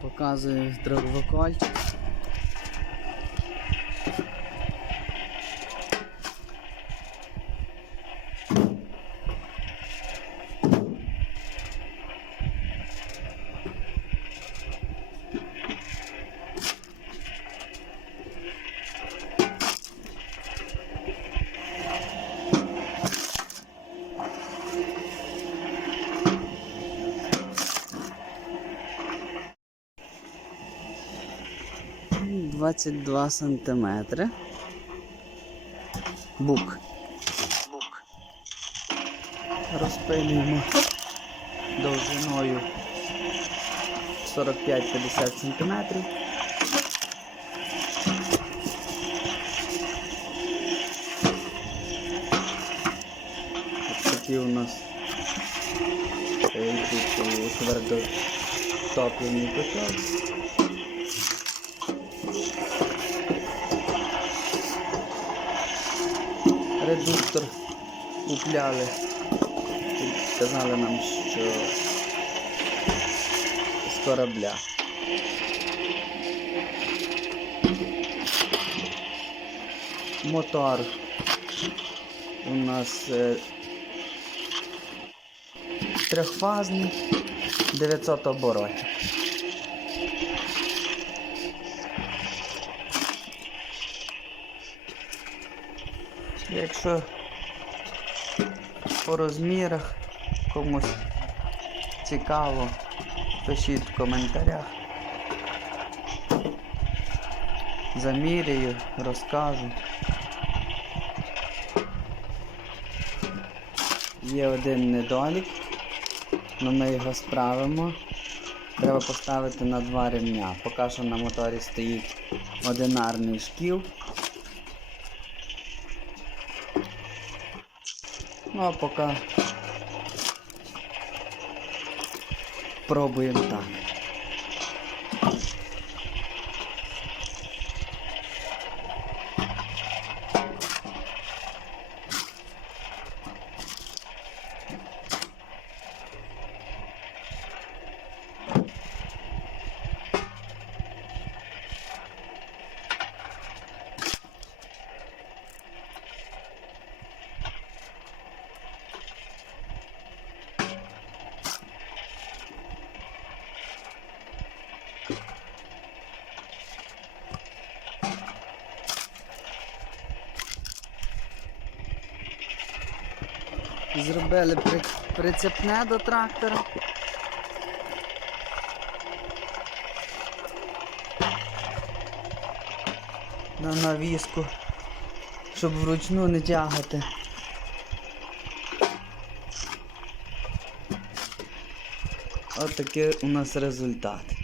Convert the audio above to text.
Показую дровокольчик. Двадцять два сантиметри. Бук. Бук. Розпилюємо довжиною 45-50 сантиметрів. Ось такі у нас тут е, твердотоплений котел. Редуктор купляли. Казали нам, що з корабля. Мотор у нас е, трьохфазний 900 оборотів. Якщо по розмірах комусь цікаво, пишіть в коментарях. Заміряю, розкажу. Є один недолік, але ми його справимо. Треба поставити на два ремня. Поки що на моторі стоїть одинарний шкіл. Ну а поки пробуємо так. Зробили при... прицепне до трактора. На навіску, щоб вручну не тягати. От такий у нас результат.